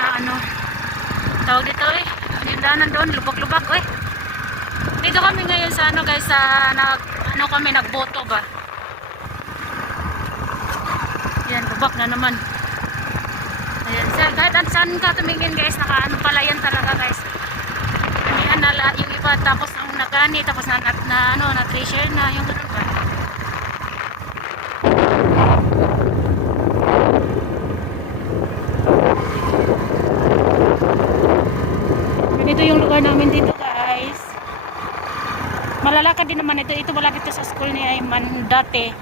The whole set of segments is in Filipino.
na ano, tawag dito eh. Yung daanan doon, lubak-lubak eh. Dito kami ngayon sa ano guys, sa nagboto ba. Yan, lubak na naman. Ayan, kahit saan ka tumingin guys, nakaano pala yan talaga guys. Anihan na lahat yung iba, tapos ang nagani, tapos na treasure na yung ganun ba. Ganito yung lugar namin dito guys. Malalakad din naman ito. Ito malapit sa school ni Ayman dati.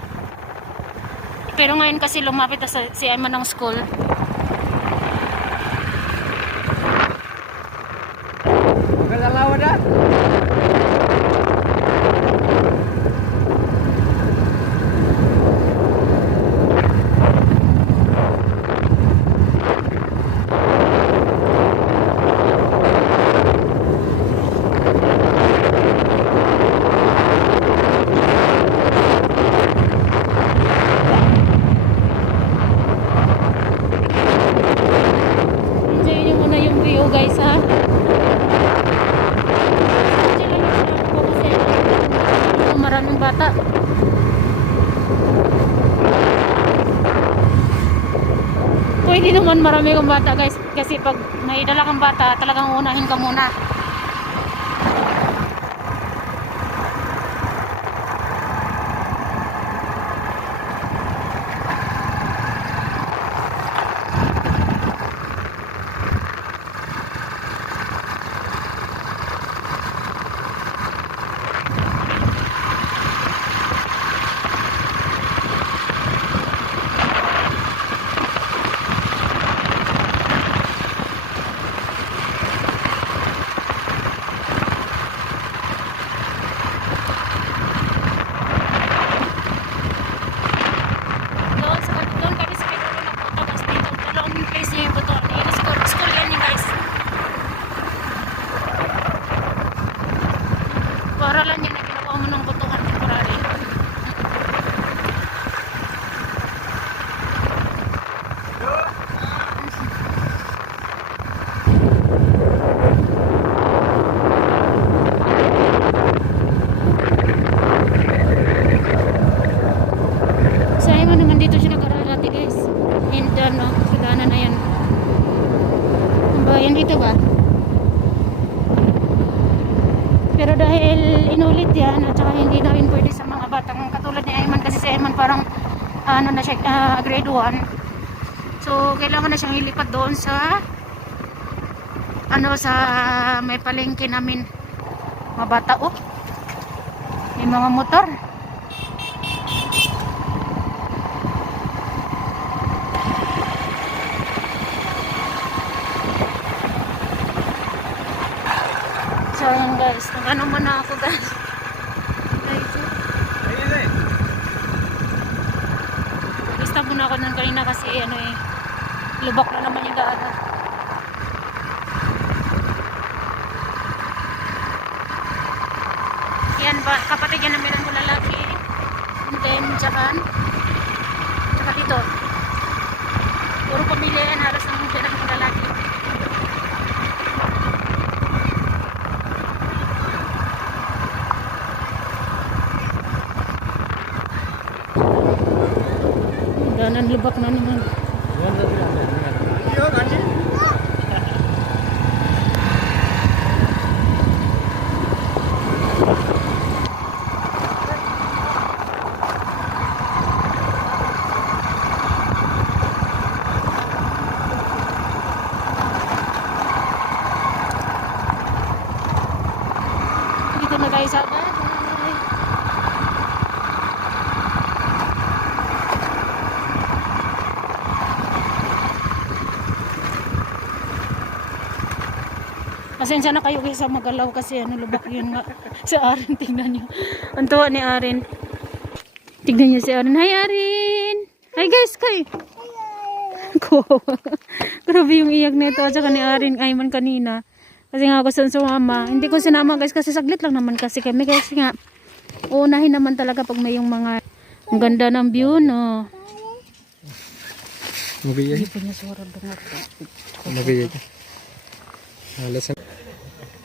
Pero ngayon kasi lumapit na si Ayman ng school. Magalawa na. Guys ha, kasi maraming bata. Pwede naman marami kang bata guys, kasi pag may dala kang bata talagang unahin ka muna. Paralan niya na ginawa mo ng botohan temporary. Sa Ayman naman dito siya nag-aralati guys. And no, sudana na yan. Ang bayan dito ba? Pero dahil inulit yan at saka hindi na rin pwede sa mga batang katulad ni Ayman, kasi si Ayman parang ano na siya, grade 1. So kailangan na siyang ilipat doon sa ano, sa may palengke namin. Mga bata oh. May mga motor. So ayan guys, nag-ano muna ako guys. Lista muna ako nun kanina kasi ano eh, lubak na naman yung daanan. Yan ba, kapatid yan namin ang lalaki. And then Japan. Tsaka dito. Puro pamilya yan, halos ang lalaki. Danan lubak na naman. Dito na tayo sa bahay. Pasensya na kayo guys sa magalaw kasi ano, lubak yun nga. Si Aaron, tingnan nyo. Ang tuwa ni Aaron. Tingnan nyo si Aaron. Hi Aaron! Hi guys, kay! Grabe yung iyak nito at saka ni Aaron Ayman kanina. Kasi nga gusto sa mama. Hindi ko sinama guys kasi saglit lang naman kasi kami. Kasi nga, uunahin naman talaga pag may yung mga, ang ganda ng view no. Mabiya. Hindi po niya suara dengar. Mabiya. Halos.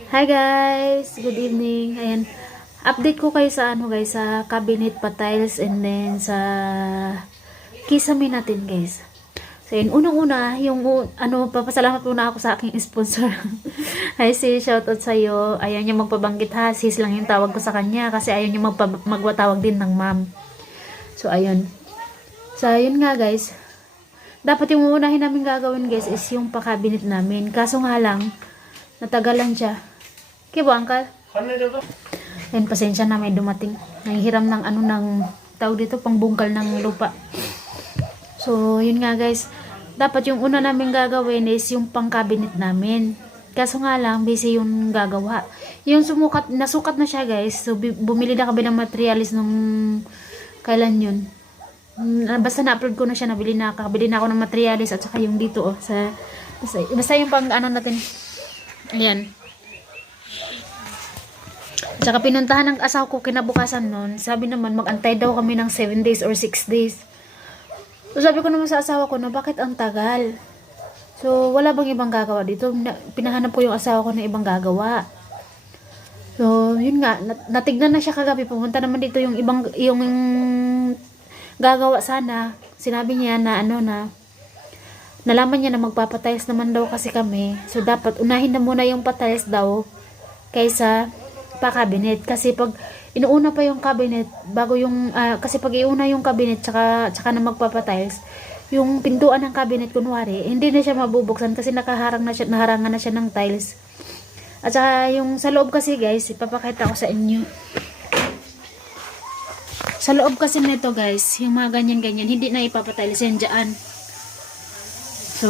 Hi guys, good evening. Ayan, update ko kayo sa ano guys, sa cabinet pa tiles and then sa kisame natin guys. So yun, unang-una, yung ano, papasalamat muna ako sa aking sponsor. Hi sis, shoutout sa'yo. Ayaw niya magpabanggit ha, sis lang yung tawag ko sa kanya kasi ayaw niya magwatawag din ng ma'am. So ayun. So ayun nga guys, dapat yung uunahin namin gagawin guys is yung pa-cabinet namin. Kaso nga lang, natagalan siya. Kibo, angkal? Ayun, pasensya na may dumating. Nahihiram ng ano ng tawag dito, pangbungkal ng lupa. So, yun nga guys. Dapat yung una namin gagawin is yung pang-cabinet namin. Kaso nga lang, busy yung gagawa. Yung nasukat na siya guys. So, bumili na kami ng materialis nung kailan yun. Basta na-upload ko na siya, nakabili na ako ng materialis at saka yung dito oh, basta yung pang ano natin. Ayan. At saka pinuntahan ng asawa ko kinabukasan nun. Sabi naman mag-antay daw kami ng 7 days or 6 days. So sabi ko naman sa asawa ko na bakit ang tagal? So wala bang ibang gagawa dito? Pinahanap ko yung asawa ko na ibang gagawa. So yun nga, natignan na siya kagabi. Pumunta naman dito yung yung gagawa sana. Sinabi niya na ano na nalaman niya na magpapatiles naman daw kasi kami. So dapat unahin na muna yung patiles daw kaysa pa-cabinet. Kasi pag inuuna pa yung cabinet bago yung kasi pag iuna yung cabinet tsaka na magpapatiles, yung pintuan ng cabinet kunwari hindi na siya mabubuksan kasi naharangan na siya ng tiles. At saka yung sa loob kasi guys, ipapakita ko sa inyo. Sa loob kasi nito guys, yung mga ganyan-ganyan, hindi na ipapatiles yan dyan. So,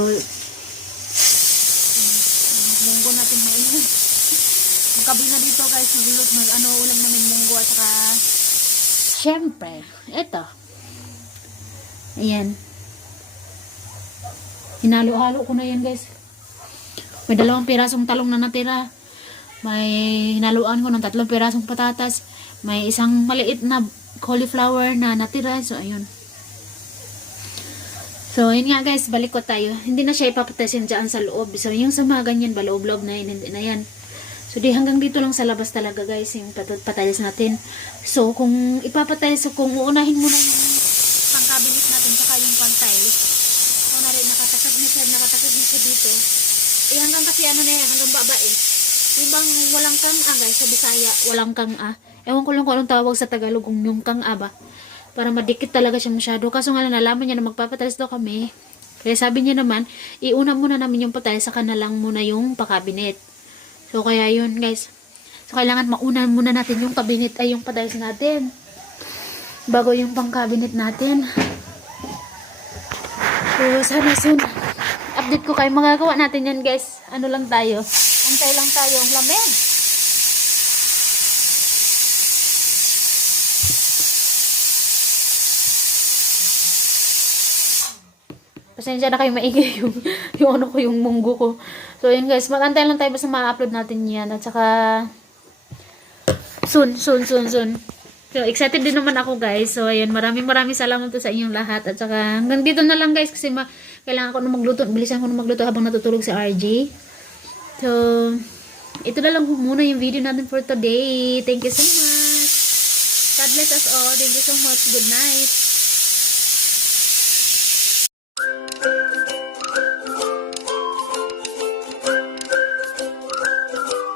munggo natin mainit. Magkabi na dito guys, ulam namin munggo at saka syempre, eto. Ayan. Hinalo-halo ko na yan guys. May 2 pirasong talong na natira. May hinaluan ko ng 3 pirasong patatas. May isang maliit na cauliflower na natira. So, ayun. So, yun nga guys, balik ko tayo. Hindi na siya ipapatiles dyan sa loob. So, yung sa mga ganyan ba, loob-loob na yun, hindi na yan. So, di hanggang dito lang sa labas talaga guys, yung patiles natin. So, kung ipapatiles, kung uunahin muna yung pang-cabinet natin, saka yung pang-tiles. So, na rin, nakatakad na siya dito. Eh, hanggang kasi ano na yan, hanggang baba eh. Yung bang walang kang-a guys, sa Bisaya, walang kang-a. Ewan ko lang kung anong tawag sa Tagalog, kung yung kang-a ba. Para madikit talaga siya masyado. Kaso nga nalaman niya na magpapatiles daw kami. Kaya sabi niya naman, iuna muna namin yung patiles, saka na lang muna yung pa-cabinet. So, kaya yun guys. So, kailangan mauna muna natin yung cabinet ay yung patiles natin. Bago yung pang-cabinet natin. So, sana soon. Update ko kayo. Magagawa natin yan guys. Ano lang tayo. Antay lang tayo ang lamin. Pasensya na kayo maingay yung ano ko, yung munggo ko. So, yun guys. Mag-antay lang tayo basta ma-upload natin yan. At saka, soon. So, excited din naman ako guys. So, ayun. Maraming salamat to sa inyong lahat. At saka, hanggang dito na lang guys. Kasi kailangan ko na magluto. Bilisan ko na magluto habang natutulog si RJ. So, ito na lang muna yung video natin for today. Thank you so much. God bless us all. Thank you so much. Good night.